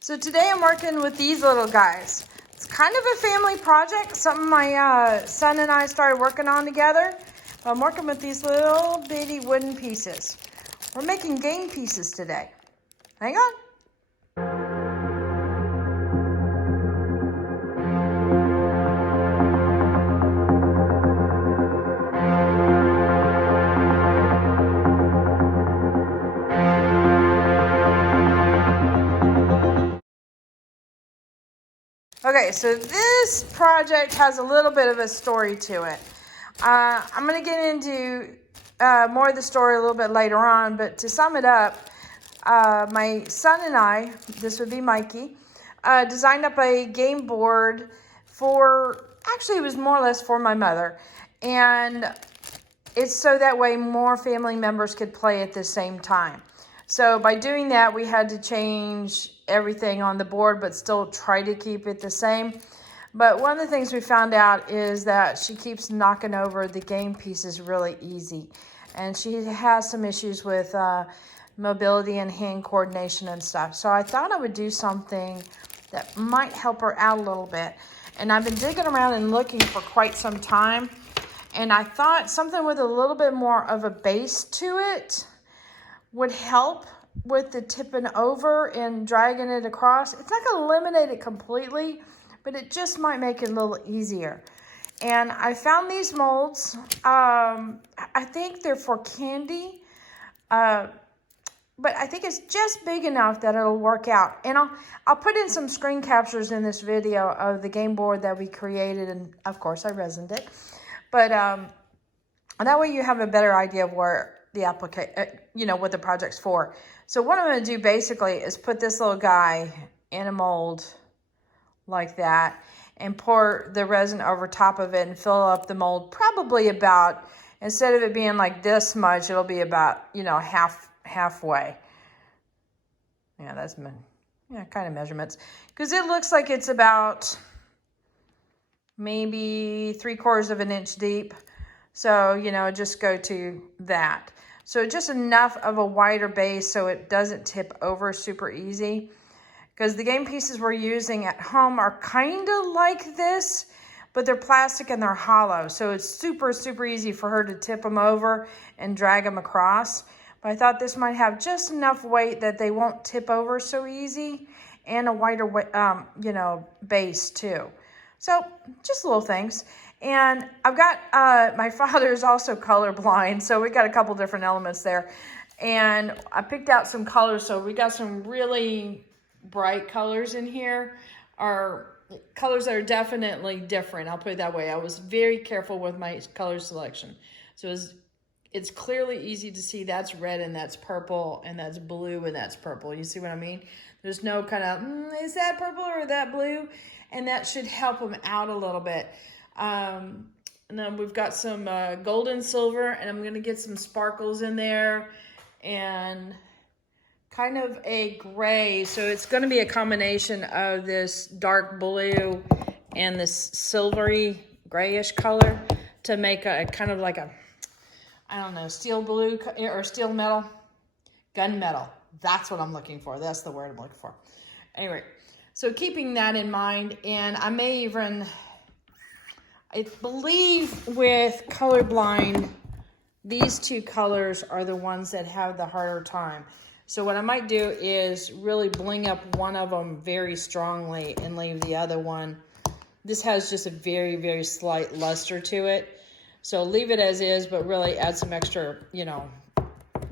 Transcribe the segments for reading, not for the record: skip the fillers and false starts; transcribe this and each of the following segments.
So today I'm working with these little guys. It's kind of a family project, something my son and I started working on together. I'm working with these little bitty wooden pieces. We're making game pieces today. Hang on. Okay, so this project has a little bit of a story to it. I'm going to get into more of the story a little bit later on, but to sum it up, my son and I, this would be Mikey, designed up a game board actually it was more or less for my mother, and it's so that way more family members could play at the same time. So by doing that, we had to change everything on the board, but still try to keep it the same. But one of the things we found out is that she keeps knocking over the game pieces really easy. And she has some issues with mobility and hand coordination and stuff. So I thought I would do something that might help her out a little bit. And I've been digging around and looking for quite some time. And I thought something with a little bit more of a base to it would help with the tipping over and dragging it across. It's not going to eliminate it completely, but it just might make it a little easier. And I found these molds. I think they're for candy, but I think it's just big enough that it'll work out. And I'll put in some screen captures in this video of the game board that we created, and of course I resined it. But that way you have a better idea of where the what the project's for. So what I'm going to do basically is put this little guy in a mold like that and pour the resin over top of it and fill up the mold probably about, instead of it being like this much, it'll be about, halfway. Yeah, that's kind of measurements, because it looks like it's about maybe 3/4 of an inch deep. So, just go to that. So just enough of a wider base so it doesn't tip over super easy. Because the game pieces we're using at home are kind of like this, but they're plastic and they're hollow. So it's super, super easy for her to tip them over and drag them across. But I thought this might have just enough weight that they won't tip over so easy, and a wider base too. So just little things. And I've got, my father's also colorblind, so we got a couple different elements there. And I picked out some colors, so we got some really bright colors in here, are colors that are definitely different. I'll put it that way. I was very careful with my color selection. So it's clearly easy to see that's red and that's purple and that's blue and that's purple. You see what I mean? There's no kind of, is that purple or that blue? And that should help them out a little bit. And then we've got some gold and silver, and I'm going to get some sparkles in there and kind of a gray. So it's going to be a combination of this dark blue and this silvery grayish color to make a kind of like a, I don't know, steel blue or steel metal, gunmetal. That's what I'm looking for. That's the word I'm looking for. Anyway, so keeping that in mind, and I may even, I believe with colorblind, these two colors are the ones that have the harder time. So what I might do is really bling up one of them very strongly and leave the other one. This has just a very, very slight luster to it. So leave it as is, but really add some extra,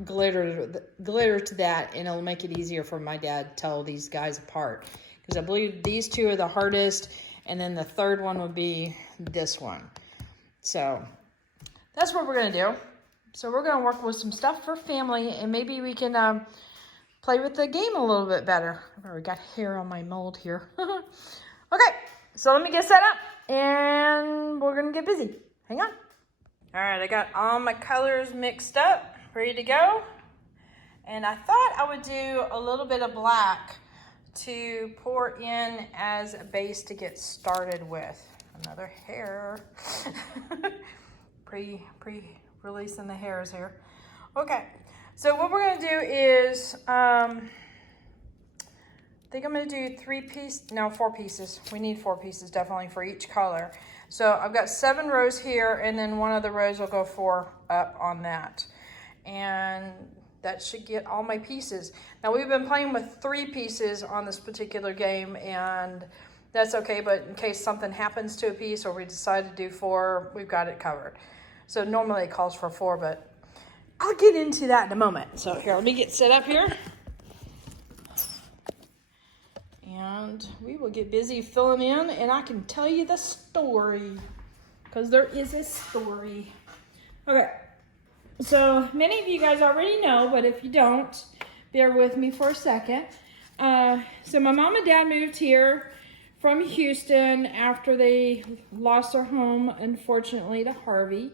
glitter to that, and it'll make it easier for my dad to tell these guys apart. Because I believe these two are the hardest, and then the third one would be this one. So that's what we're going to do. So we're going to work with some stuff for family, and maybe we can play with the game a little bit better. I've already got hair on my mold here. Okay, so let me get set up, and we're going to get busy. Hang on. All right, I got all my colors mixed up, ready to go. And I thought I would do a little bit of black to pour in as a base to get started with. Another hair. Pre-releasing the hairs here. Okay, so what we're gonna do is I think I'm gonna do 4 pieces. We need 4 pieces definitely for each color. So I've got 7 rows here, and then one of the rows will go 4 up on that. And that should get all my pieces. Now we've been playing with 3 pieces on this particular game, and that's okay, but in case something happens to a piece or we decide to do 4, we've got it covered. So normally it calls for 4, but I'll get into that in a moment. So here, let me get set up here. And we will get busy filling in, and I can tell you the story, because there is a story. Okay, so many of you guys already know, but if you don't, bear with me for a second. So my mom and dad moved here from Houston after they lost their home, unfortunately, to Harvey.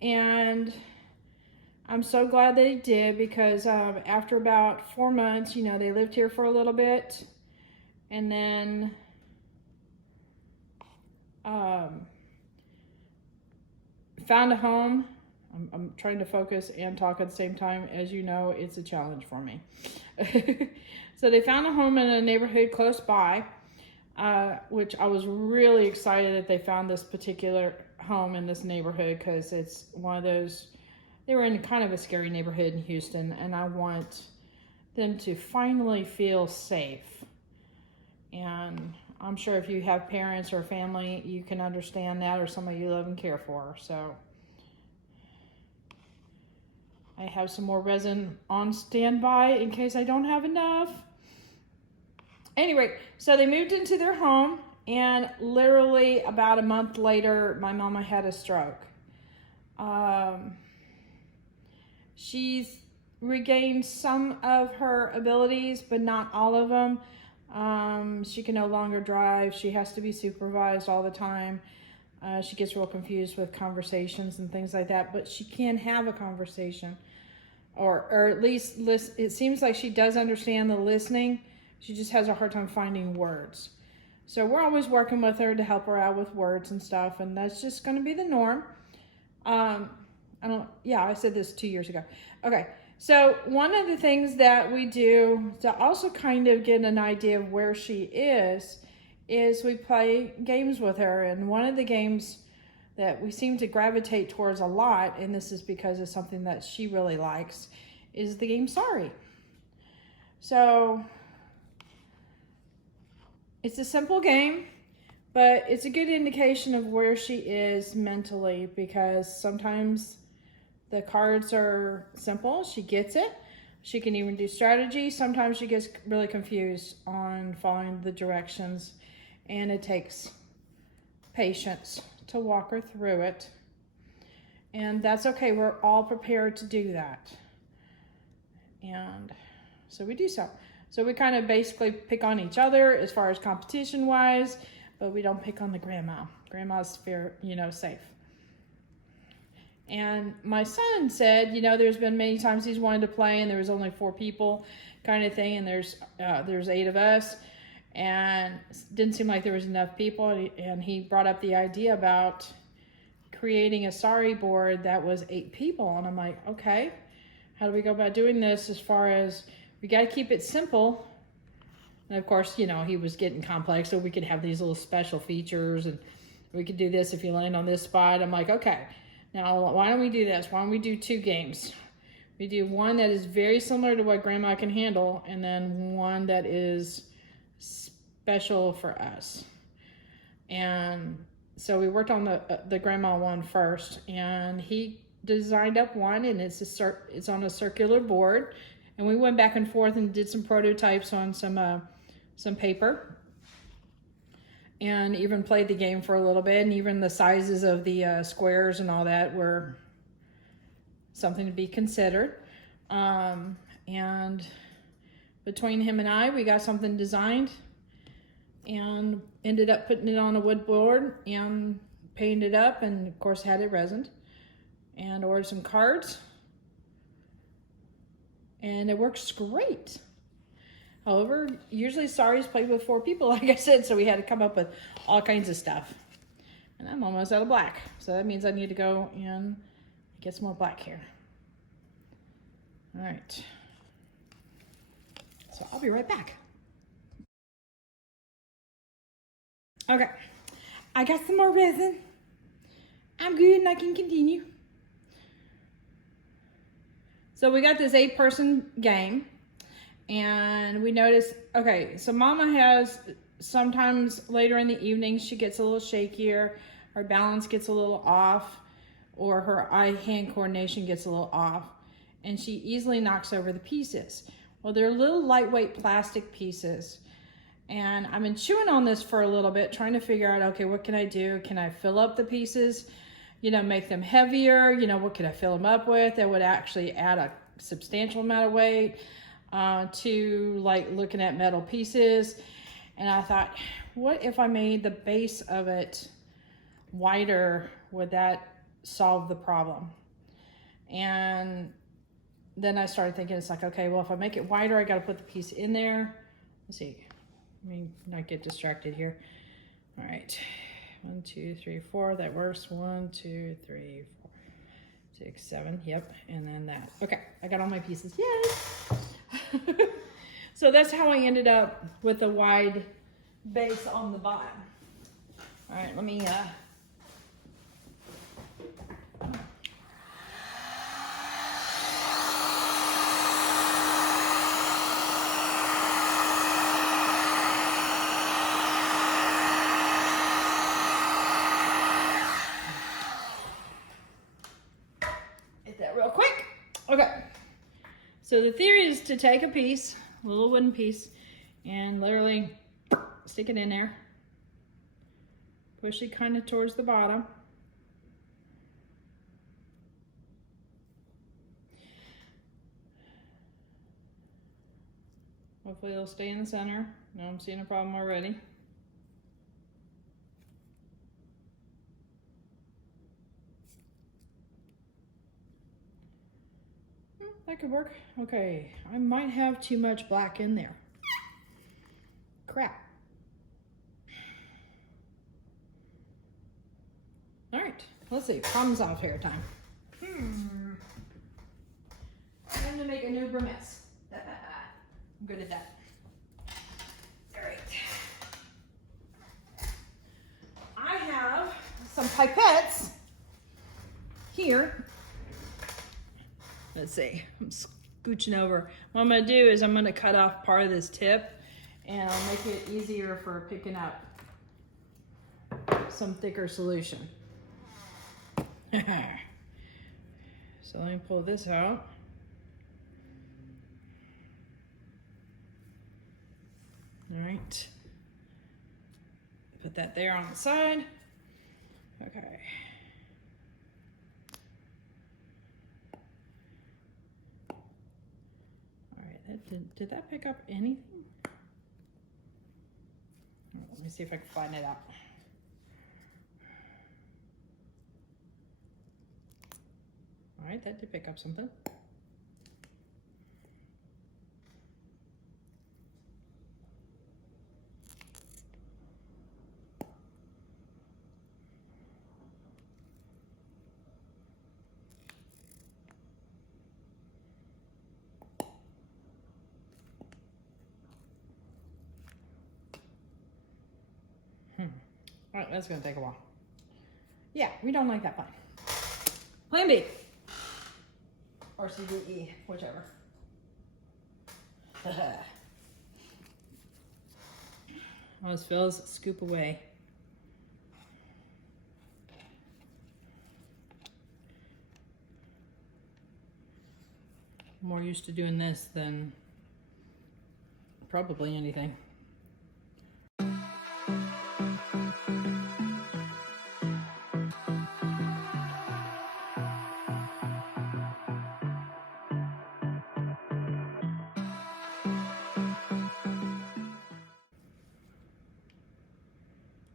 And I'm so glad they did, because after about 4 months, you know, they lived here for a little bit. And then found a home. I'm trying to focus and talk at the same time. As you know, it's a challenge for me. So they found a home in a neighborhood close by, which I was really excited that they found this particular home in this neighborhood, because it's one of those, they were in kind of a scary neighborhood in Houston, and I want them to finally feel safe. And I'm sure if you have parents or family, you can understand that, or somebody you love and care for. So I have some more resin on standby in case I don't have enough. Anyway, so they moved into their home, and literally about a month later, my mama had a stroke. She's regained some of her abilities, but not all of them. She can no longer drive. She has to be supervised all the time. She gets real confused with conversations and things like that, but she can have a conversation, or at least listen. It seems like she does understand the listening. She just has a hard time finding words. So we're always working with her to help her out with words and stuff, and that's just going to be the norm. I said this 2 years ago. Okay. So one of the things that we do to also kind of get an idea of where she is we play games with her. And one of the games that we seem to gravitate towards a lot, and this is because of something that she really likes, is the game Sorry. So it's a simple game, but it's a good indication of where she is mentally, because sometimes the cards are simple. She gets it. She can even do strategy. Sometimes she gets really confused on following the directions, and it takes patience to walk her through it. And that's okay. We're all prepared to do that. And so we do so. So we kind of basically pick on each other as far as competition wise, but we don't pick on the grandma. Grandma's safe. And my son said, there's been many times he's wanted to play, and there was only 4 people kind of thing, and there's 8 of us, and it didn't seem like there was enough people. And he brought up the idea about creating a sorry board that was 8 people. And I'm like, okay, how do we go about doing this? As far as, we got to keep it simple. And of course, he was getting complex, so we could have these little special features, and we could do this if you land on this spot. I'm like, okay. Now, why don't we do this? Why don't we do 2 games? We do one that is very similar to what Grandma can handle, and then one that is special for us. And so we worked on the Grandma one first, and he designed up one, and it's on a circular board. And we went back and forth and did some prototypes on some paper, and even played the game for a little bit, and even the sizes of the squares and all that were something to be considered. And between him and I, we got something designed, and ended up putting it on a wood board and painted it up, and of course had it resined, and ordered some cards, and it works great. However, usually Sorry's played with 4 people, like I said, so we had to come up with all kinds of stuff. And I'm almost out of black, so that means I need to go and get some more black here. All right. So I'll be right back. Okay, I got some more resin. I'm good and I can continue. So we got this 8-person game, and we noticed, okay, so Mama has, sometimes later in the evening, she gets a little shakier, her balance gets a little off, or her eye-hand coordination gets a little off, and she easily knocks over the pieces. Well, they're little lightweight plastic pieces, and I've been chewing on this for a little bit, trying to figure out, okay, what can I do? Can I fill up the pieces, you know, make them heavier? You know, what could I fill them up with that would actually add a substantial amount of weight to like looking at metal pieces? And I thought, what if I made the base of it wider? Would that solve the problem? And then I started thinking, it's like, okay, well, if I make it wider, I got to put the piece in there. Let's see, let me not get distracted here. All right, 1, 2, 3, 4, that works. 1, 2, 3, 4, 6, 7, yep, and then that. Okay, I got all my pieces, yay! So that's how I ended up with a wide base on the bottom. All right, let me hit that real quick. Okay, so the theory is to take a piece, a little wooden piece, and literally stick it in there, push it kind of towards the bottom, hopefully it'll stay in the center. No, I'm seeing a problem already. That could work. Okay, I might have too much black in there. Crap. All right, let's see, problem solved here time. Time to make a new mess. I'm good at that. All right. I have some pipettes here. Let's see, I'm scooching over. What I'm gonna do is I'm gonna cut off part of this tip, and I'll make it easier for picking up some thicker solution. So let me pull this out. All right, put that there on the side. Okay. All right, did that pick up anything? Let me see if I can find it out. All right, that did pick up something. All right, that's gonna take a while. Yeah, we don't like that plan. Plan B. Or CDE, whichever. Those fills scoop away. More used to doing this than probably anything.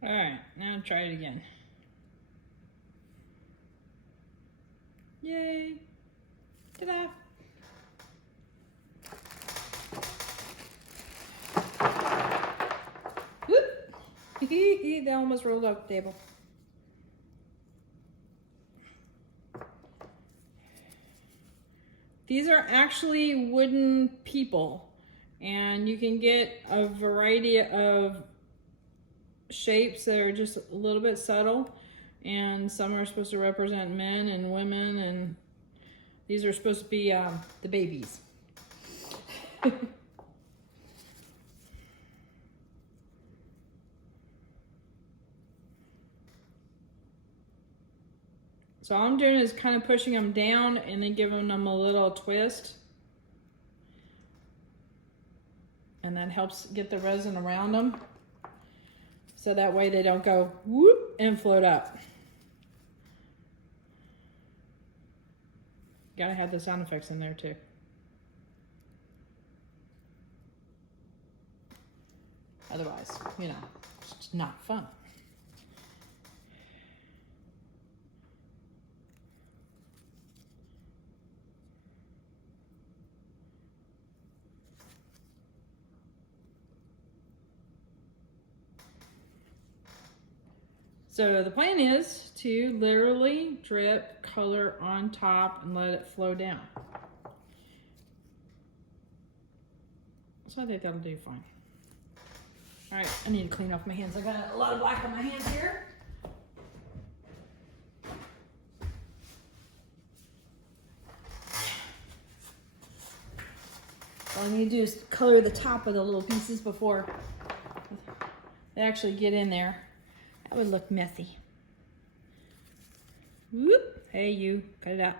All right, now try it again. Yay! Ta-da! Whoop! They almost rolled off the table. These are actually wooden people, and you can get a variety of shapes that are just a little bit subtle, and some are supposed to represent men and women, and these are supposed to be the babies. So all I'm doing is kind of pushing them down and then giving them a little twist. And that helps get the resin around them. So that way they don't go whoop and float up. Gotta have the sound effects in there too. Otherwise, you know, it's not fun. So the plan is to literally drip color on top and let it flow down. So I think that'll do fine. All right, I need to clean off my hands. I got a lot of black on my hands here. All I need to do is color the top of the little pieces before they actually get in there. That would look messy. Whoop, hey you, cut it out.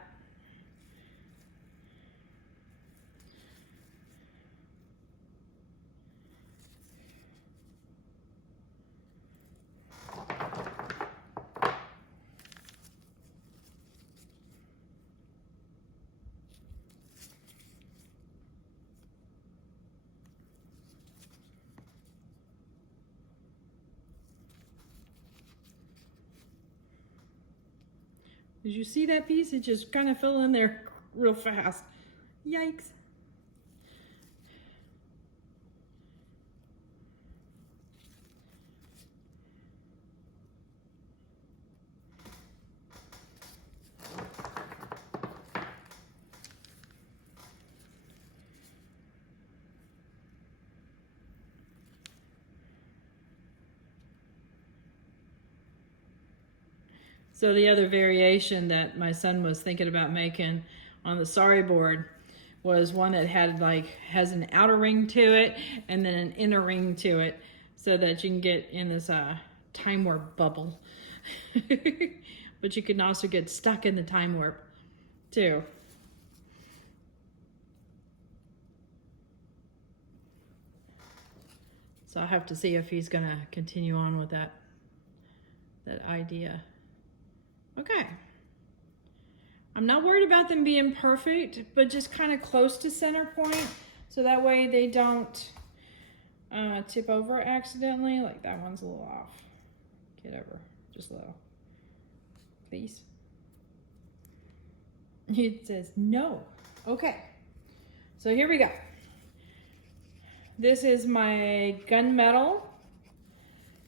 Did you see that piece? It just kind of fell in there real fast. Yikes. So the other variation that my son was thinking about making on the sari board was one that had has an outer ring to it and then an inner ring to it, so that you can get in this time warp bubble. But you can also get stuck in the time warp too. So I'll have to see if he's gonna continue on with that idea. Okay. I'm not worried about them being perfect, but just kind of close to center point, so that way they don't tip over accidentally. Like that one's a little off. Get over, just a little. Please. It says no. Okay. So here we go. This is my gunmetal,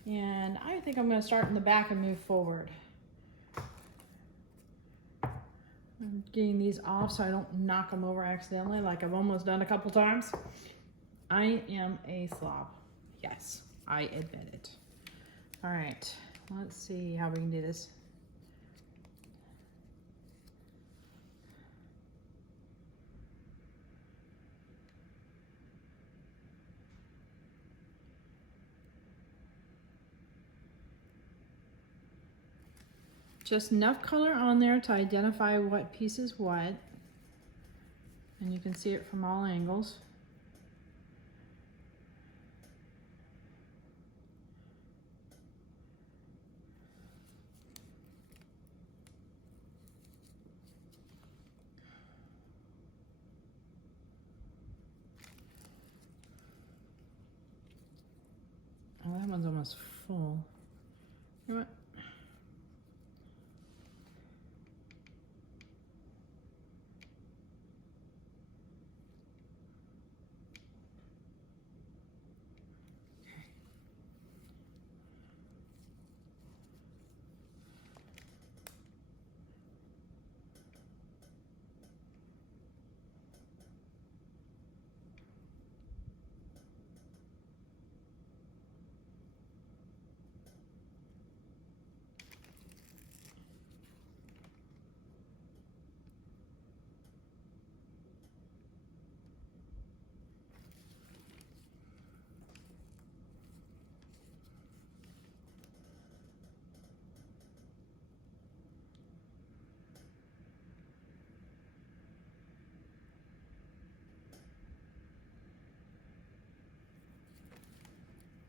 and I think I'm going to start in the back and move forward. I'm getting these off so I don't knock them over accidentally, like I've almost done a couple times. I am a slob. Yes, I admit it. All right, let's see how we can do this. Just enough color on there to identify what piece is what. And you can see it from all angles. Oh, that one's almost full. You know what?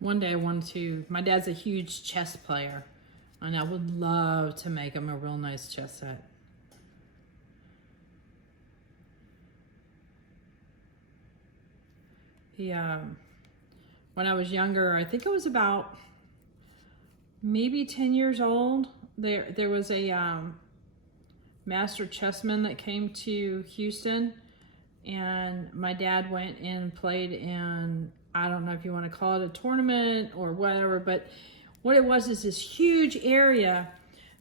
one day I wanted to, my dad's a huge chess player, and I would love to make him a real nice chess set. He, when I was younger, I think I was about maybe 10 years old, there was a master chessman that came to Houston, and my dad went and played in, I don't know if you want to call it a tournament or whatever, but what it was is this huge area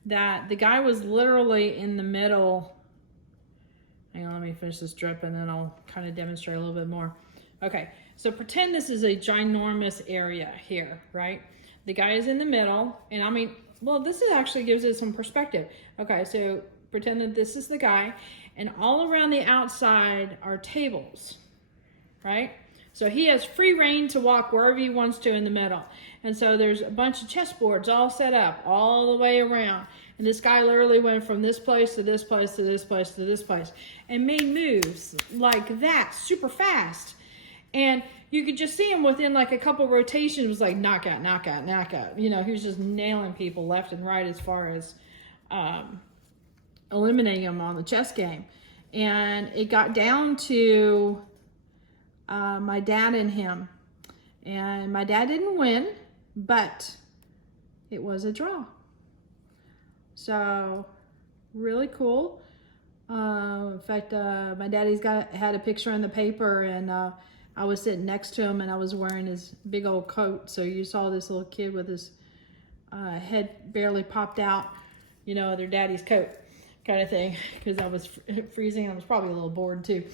that the guy was literally in the middle. Hang on, let me finish this drip and then I'll kind of demonstrate a little bit more. Okay, so pretend this is a ginormous area here, right? The guy is in the middle, and I mean, well, this actually gives it some perspective. Okay, so pretend that this is the guy, and all around the outside are tables, right? So he has free reign to walk wherever he wants to in the middle. And so there's a bunch of chessboards all set up all the way around. And this guy literally went from this place to this place to this place to this place and made moves like that super fast. And you could just see him within like a couple rotations, was like knockout, knockout, knockout. You know, he was just nailing people left and right as far as eliminating them on the chess game. And it got down to my dad and him. And my dad didn't win, but it was a draw. So really cool. In fact, my daddy's had a picture in the paper, and I was sitting next to him, and I was wearing his big old coat. So you saw this little kid with his head barely popped out, you know, their daddy's coat kind of thing, because I was freezing. I was probably a little bored too.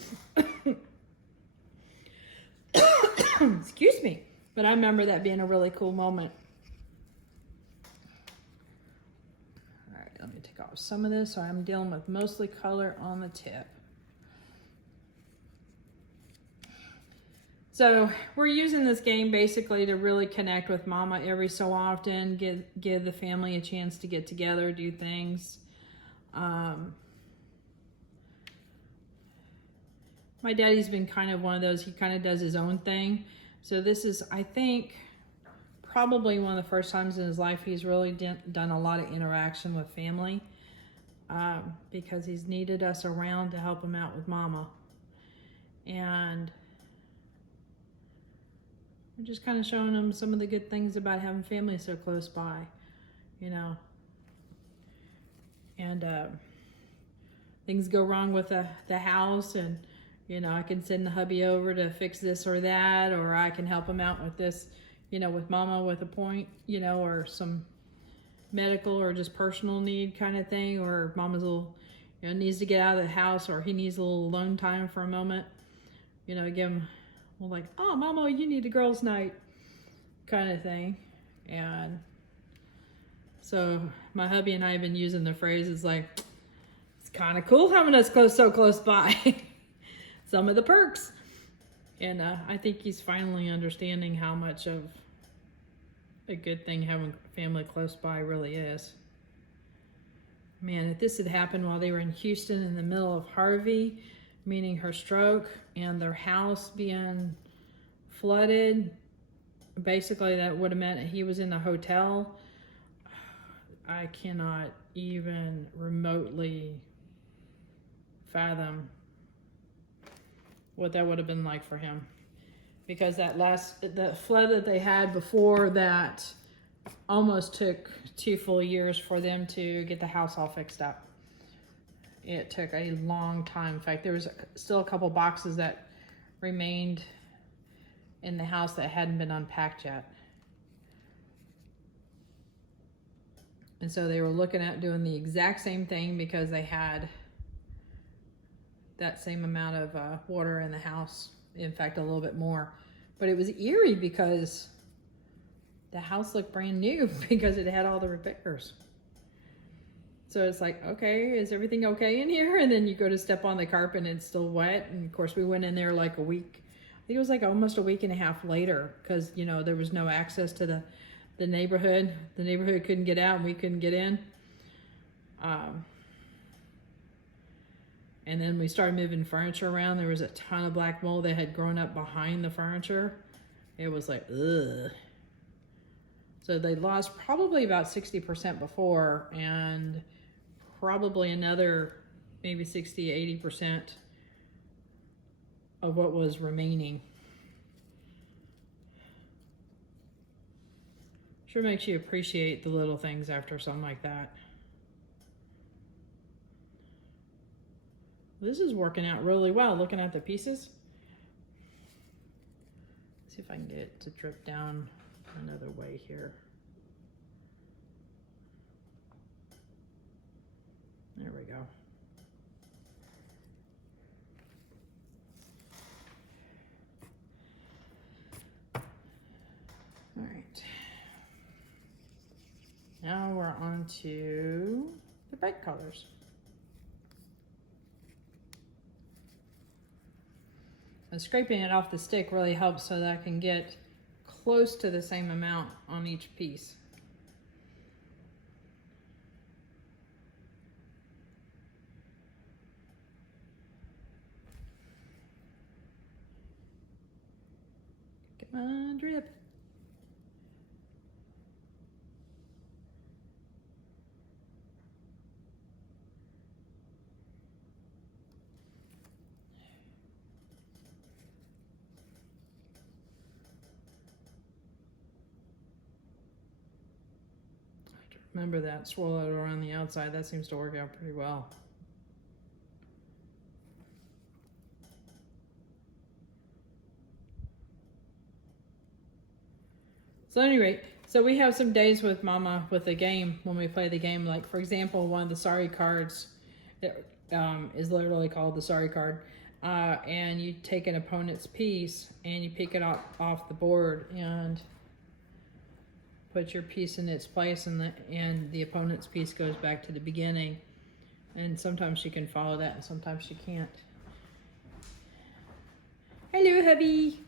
Excuse me. But I remember that being a really cool moment. All right, let me take off some of this. So I'm dealing with mostly color on the tip. So we're using this game basically to really connect with Mama every so often, give the family a chance to get together, do things. My daddy's been kind of one of those, he kind of does his own thing. So this is, I think, probably one of the first times in his life he's really done a lot of interaction with family, because he's needed us around to help him out with Mama. And we're just kind of showing him some of the good things about having family so close by, you know. And things go wrong with the house, and you know, I can send the hubby over to fix this or that, or I can help him out with this, you know, with Mama with a point, you know, or some medical or just personal need kind of thing, or Mama's a little, you know, needs to get out of the house, or he needs a little alone time for a moment, you know, give him, well, like, oh, Mama, you need a girls' night kind of thing. And so my hubby and I have been using the phrases like, it's kind of cool having us so close by. Some of the perks. And I think he's finally understanding how much of a good thing having family close by really is. Man, if this had happened while they were in Houston in the middle of Harvey, meaning her stroke, and their house being flooded, basically that would have meant he was in the hotel. I cannot even remotely fathom what that would have been like for him, because the flood that they had before that almost took 2 full years for them to get the house all fixed up. It took a long time. In fact, there was still a couple boxes that remained in the house that hadn't been unpacked yet. And so they were looking at doing the exact same thing, because they had that same amount of water in the house, in fact a little bit more. But it was eerie because the house looked brand new because it had all the repairs. So it's like, okay, is everything okay in here? And then you go to step on the carpet and it's still wet. And of course we went in there like a week, I think it was like almost a week and a half later, because you know there was no access to the neighborhood. The neighborhood couldn't get out and we couldn't get in. And then we started moving furniture around. There was a ton of black mold that had grown up behind the furniture. It was like, ugh. So they lost probably about 60% before, and probably another maybe 60, 80% of what was remaining. Sure makes you appreciate the little things after something like that. This is working out really well, looking at the pieces. See if I can get it to drip down another way here. There we go. All right. Now we're on to the bright colors. And scraping it off the stick really helps so that I can get close to the same amount on each piece. Come on, drip. Remember that, swirl it around the outside. That seems to work out pretty well. So at any rate, so we have some days with Mama with the game when we play the game. Like, for example, one of the sorry cards is literally called the sorry card. And you take an opponent's piece and you pick it off the board and put your piece in its place, and the opponent's piece goes back to the beginning. And sometimes she can follow that and sometimes she can't. Hello, hubby.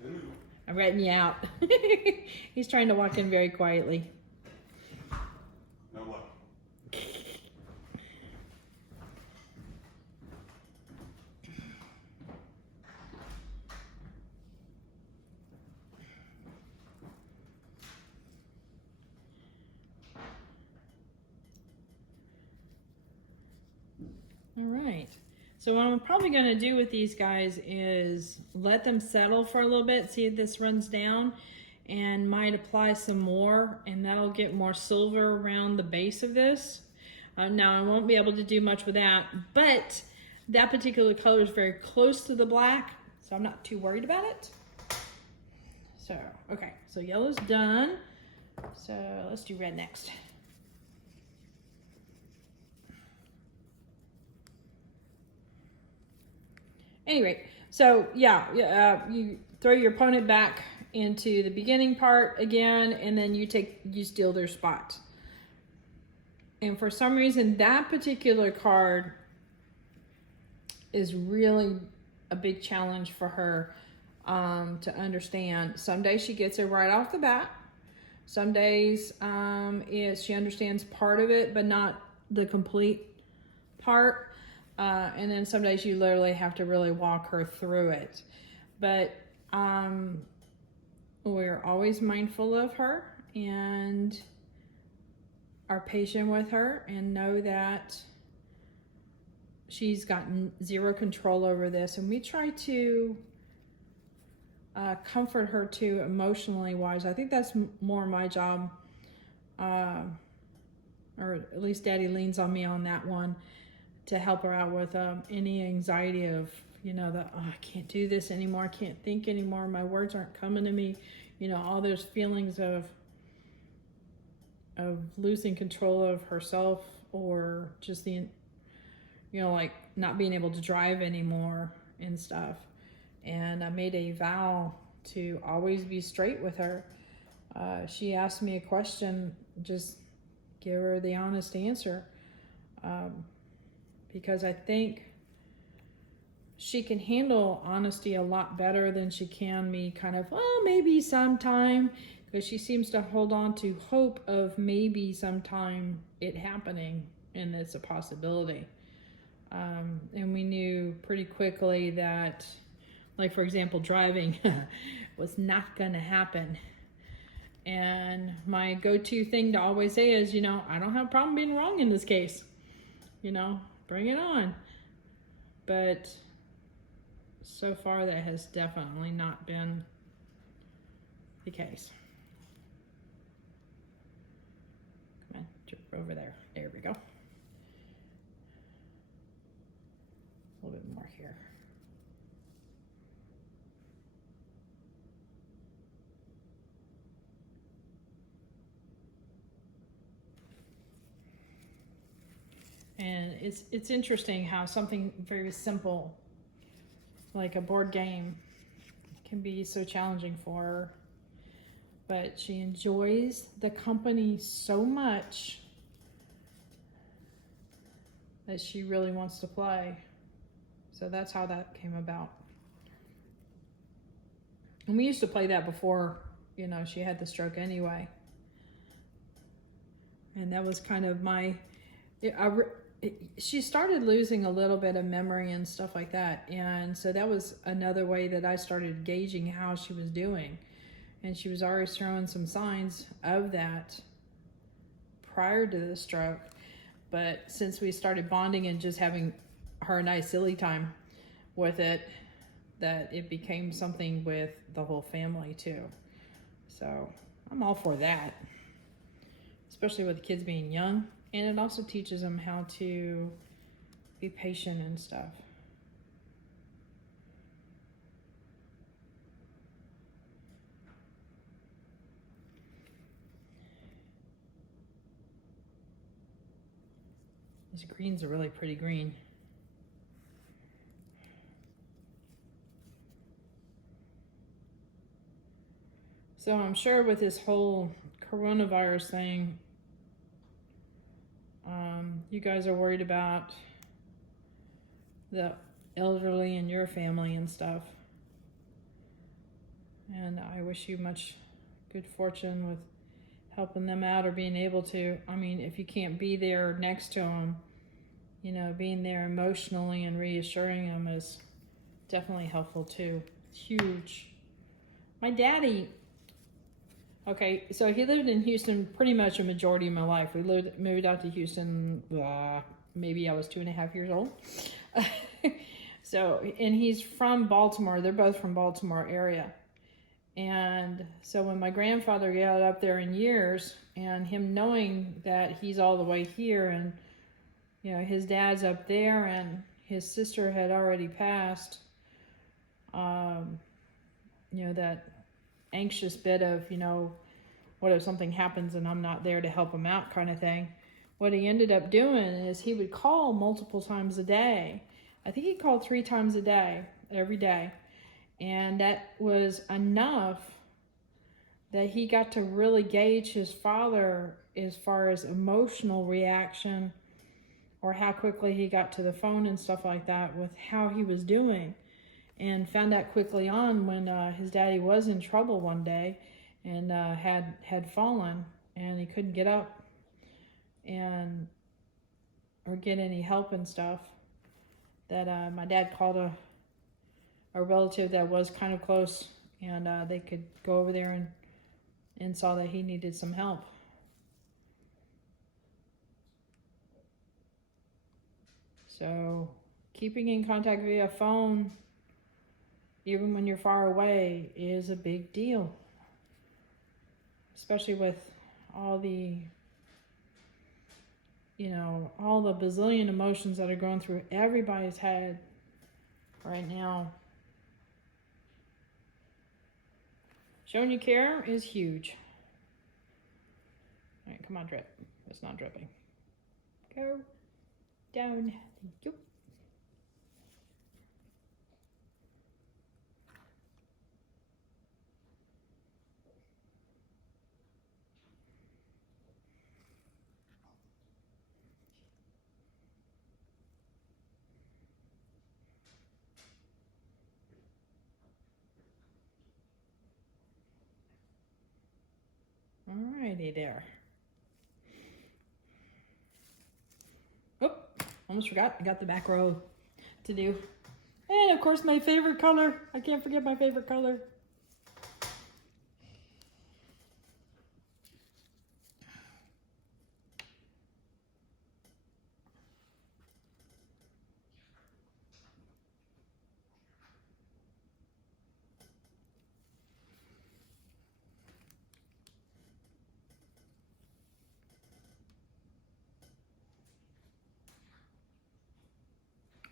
Hello. I'm ratting you out. He's trying to walk in very quietly. Now what? All right. So what I'm probably going to do with these guys is let them settle for a little bit, see if this runs down, and might apply some more, and that'll get more silver around the base of this. Now I won't be able to do much with that, but that particular color is very close to the black, so I'm not too worried about it. So, okay, so yellow's done. So let's do red next. Anyway, so yeah, you throw your opponent back into the beginning part again, and then you steal their spot. And for some reason, that particular card is really a big challenge for her to understand. Some days she gets it right off the bat. Some days she understands part of it, but not the complete part. And then some days you literally have to really walk her through it. But we're always mindful of her and are patient with her and know that she's gotten zero control over this. And we try to comfort her too, emotionally wise. I think that's more my job, or at least Daddy leans on me on that one, to help her out with any anxiety of, that, oh, I can't do this anymore, I can't think anymore, my words aren't coming to me, all those feelings of losing control of herself, or just the, like not being able to drive anymore and stuff. And I made a vow to always be straight with her. She asked me a question, just give her the honest answer. Because I think she can handle honesty a lot better than she can me kind of, well, maybe sometime, because she seems to hold on to hope of maybe sometime it happening, and it's a possibility. And we knew pretty quickly that, like, for example, driving was not going to happen. And my go-to thing to always say is, you know, I don't have a problem being wrong in this case. You know, bring it on. But so far that has definitely not been the case. Come on, drip over there. There we go. A little bit more here. And it's interesting how something very simple, like a board game, can be so challenging for her. But she enjoys the company so much that she really wants to play. So that's how that came about. And we used to play that before, you know, she had the stroke anyway. And that was kind of my... she started losing a little bit of memory and stuff like that, and so that was another way that I started gauging how she was doing. And she was already showing some signs of that prior to the stroke, but since we started bonding and just having her and I silly time with it, that it became something with the whole family too. So I'm all for that, especially with the kids being young. And it also teaches them how to be patient and stuff. These greens are really pretty green. So I'm sure with this whole coronavirus thing, you guys are worried about the elderly in your family and stuff. And I wish you much good fortune with helping them out or being able to. I mean, if you can't be there next to them, you know, being there emotionally and reassuring them is definitely helpful too. It's huge. My daddy, okay, so he lived in Houston pretty much a majority of my life. We moved out to Houston, maybe I was 2.5 years old. So, and he's from Baltimore. They're both from Baltimore area. And so when my grandfather got up there in years, and him knowing that he's all the way here, and, you know, his dad's up there, and his sister had already passed, you know, that anxious bit of, you know, what if something happens and I'm not there to help him out kind of thing. What he ended up doing is he would call multiple times a day. I think he called 3 times a day, every day. And that was enough that he got to really gauge his father as far as emotional reaction, or how quickly he got to the phone and stuff like that with how he was doing. And found out quickly on when his daddy was in trouble one day and had fallen and he couldn't get up and or get any help and stuff, that my dad called a relative that was kind of close, and they could go over there and saw that he needed some help. So keeping in contact via phone, even when you're far away, is a big deal. Especially with all the, you know, all the bazillion emotions that are going through everybody's head right now. Showing you care is huge. All right, come on, drip. It's not dripping. Go down. Thank you. Alrighty there. Oh, almost forgot. I got the back row to do. And of course my favorite color. I can't forget my favorite color.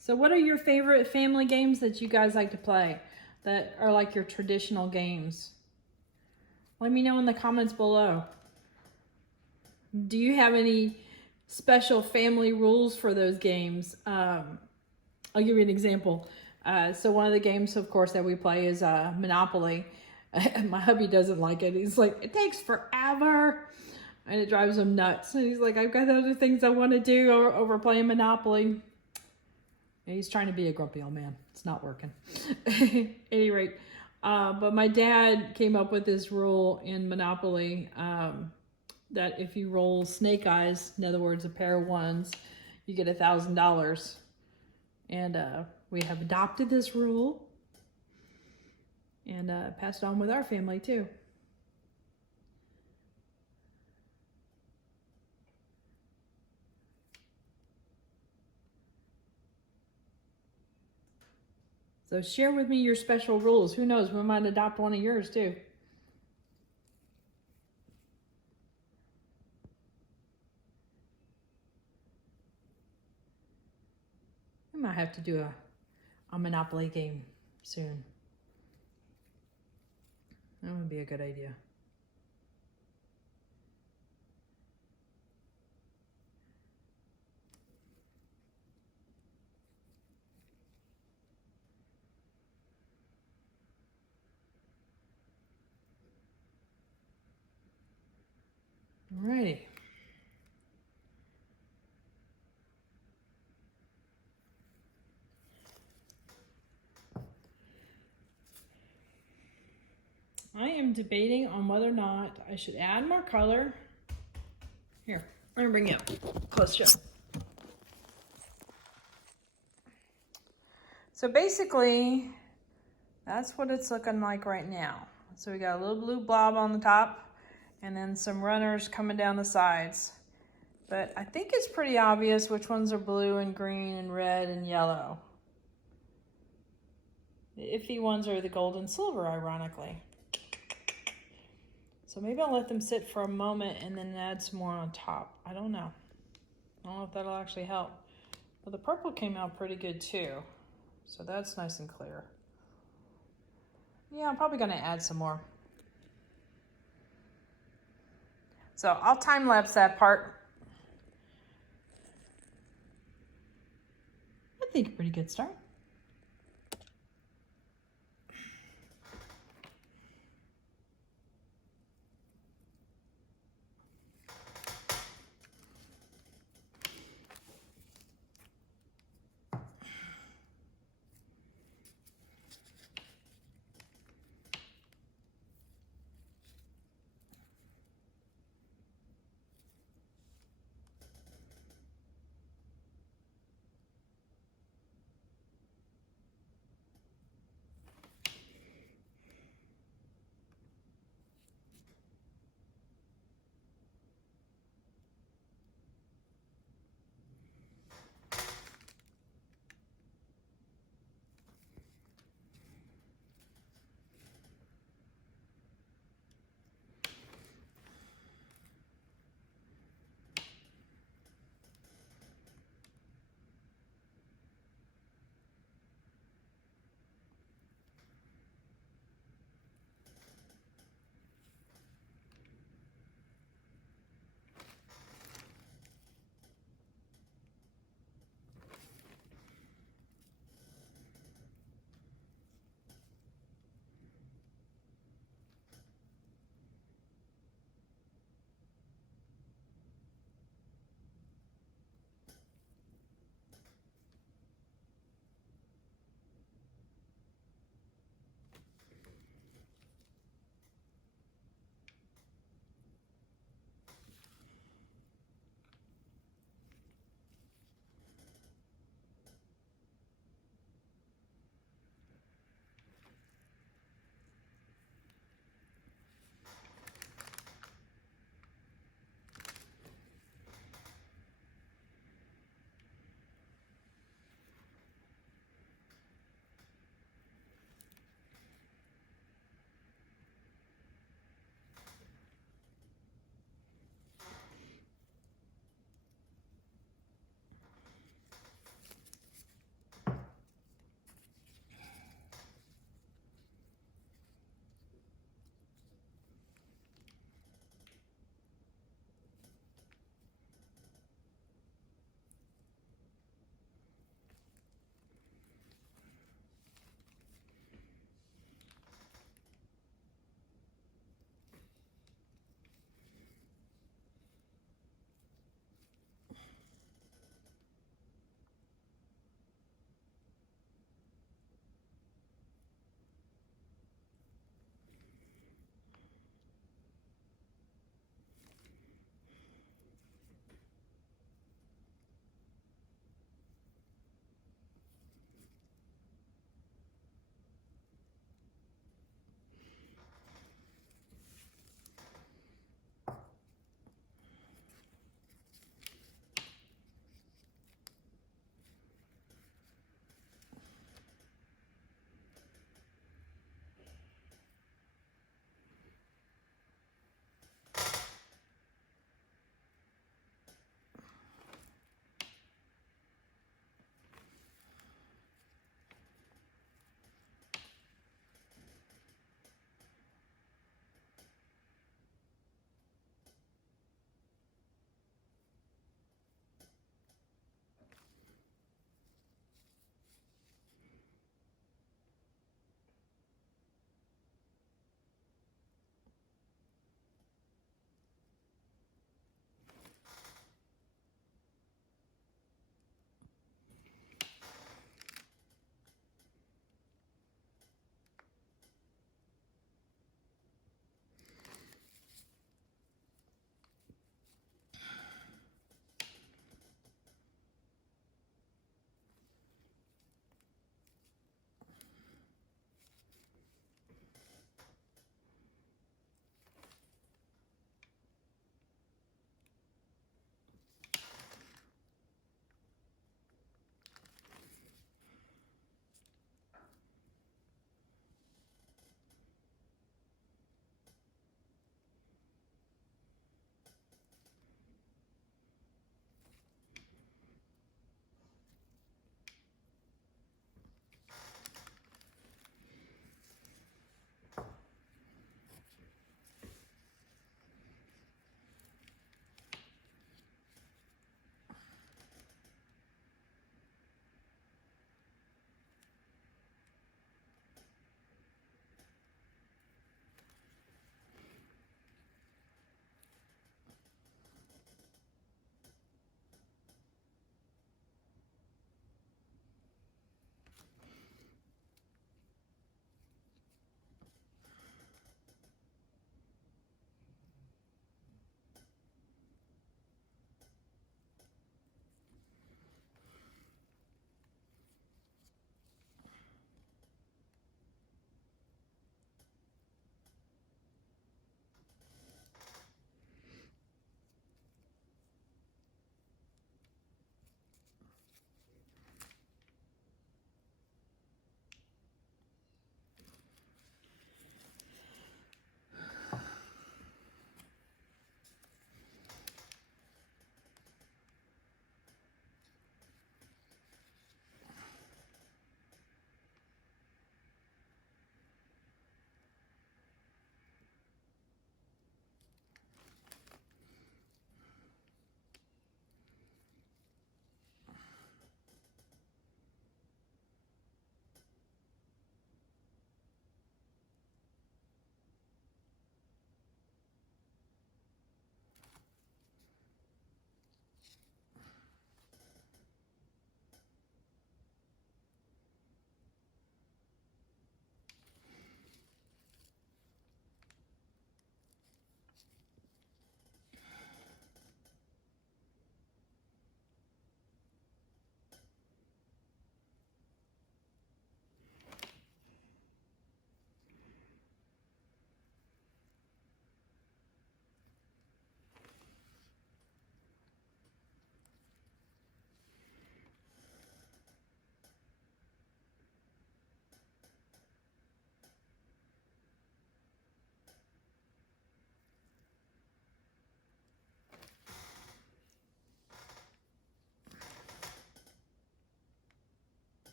So what are your favorite family games that you guys like to play that are like your traditional games? Let me know in the comments below. Do you have any special family rules for those games? I'll give you an example. So one of the games, of course, that we play is Monopoly. My hubby doesn't like it. He's like, it takes forever. And it drives him nuts. And he's like, I've got other things I want to do over playing Monopoly. And he's trying to be a grumpy old man. It's not working. At any rate, but my dad came up with this rule in Monopoly that if you roll snake eyes, in other words, a pair of ones, you get $1,000. And we have adopted this rule and passed it on with our family too. So share with me your special rules. Who knows, we might adopt one of yours too. We might have to do a Monopoly game soon. That would be a good idea. Alrighty. I am debating on whether or not I should add more color. Here, I'm gonna bring you up closer. So basically, that's what it's looking like right now. So we got a little blue blob on the top and then some runners coming down the sides. But I think it's pretty obvious which ones are blue and green and red and yellow. The iffy ones are the gold and silver, ironically. So maybe I'll let them sit for a moment and then add some more on top. I don't know. I don't know if that'll actually help. But the purple came out pretty good too. So that's nice and clear. Yeah, I'm probably gonna add some more. So I'll time lapse that part. I think a pretty good start.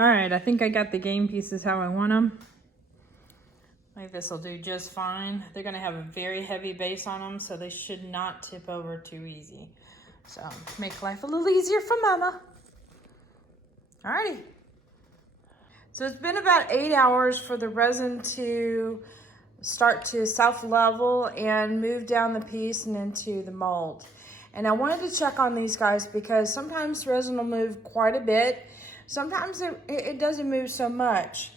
All right, I think I got the game pieces how I want them. I think this will do just fine. They're gonna have a very heavy base on them, so they should not tip over too easy. So make life a little easier for Mama. Alrighty. So it's been about 8 hours for the resin to start to self-level and move down the piece and into the mold. And I wanted to check on these guys because sometimes resin will move quite a bit. Sometimes it doesn't move so much.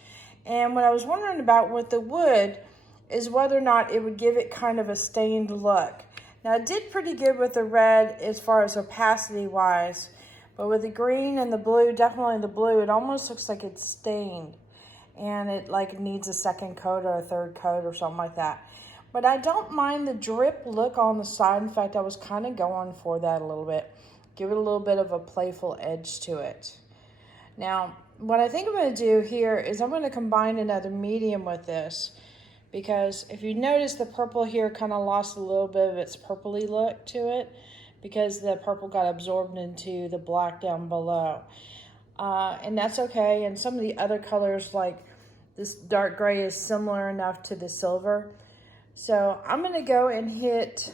And what I was wondering about with the wood is whether or not it would give it kind of a stained look. Now it did pretty good with the red as far as opacity wise, but with the green and the blue, definitely the blue, it almost looks like it's stained. And it like needs a second coat or a third coat or something like that. But I don't mind the drip look on the side. In fact, I was kind of going for that a little bit. Give it a little bit of a playful edge to it. Now, what I think I'm going to do here is I'm going to combine another medium with this. Because if you notice, the purple here kind of lost a little bit of its purpley look to it. Because the purple got absorbed into the black down below. And that's okay. And some of the other colors, like this dark gray, is similar enough to the silver. So I'm going to go and hit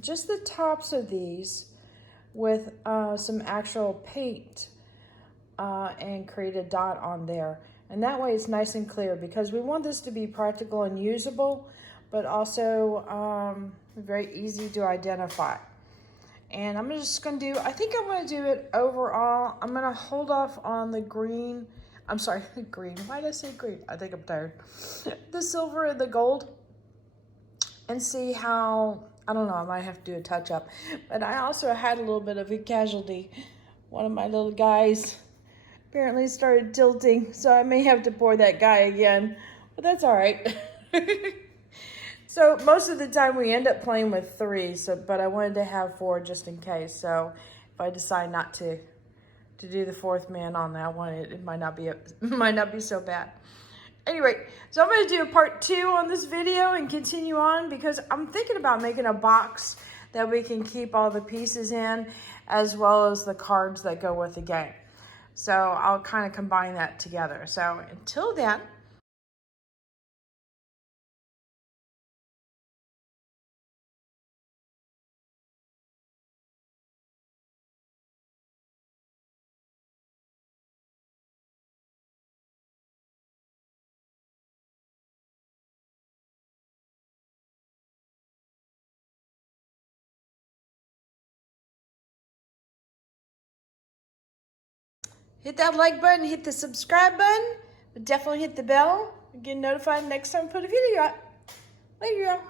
just the tops of these with some actual paint and create a dot on there. And that way it's nice and clear because we want this to be practical and usable, but also very easy to identify. And I'm just going to do, I think I'm going to do it overall. I'm going to hold off on the green. I'm sorry, the green. Why did I say green? I think I'm tired. The silver and the gold. And see how, I don't know, I might have to do a touch up. But I also had a little bit of a casualty. One of my little guys apparently started tilting. So I may have to pour that guy again. But that's all right. So most of the time we end up playing with 3, but I wanted to have 4 just in case. So if I decide not to do the 4th man on that one, it might not be so bad. Anyway, so I'm going to do a part 2 on this video and continue on because I'm thinking about making a box that we can keep all the pieces in as well as the cards that go with the game. So I'll kind of combine that together. So until then. Hit that like button, hit the subscribe button, but definitely hit the bell and get notified next time I put a video out. Later, y'all.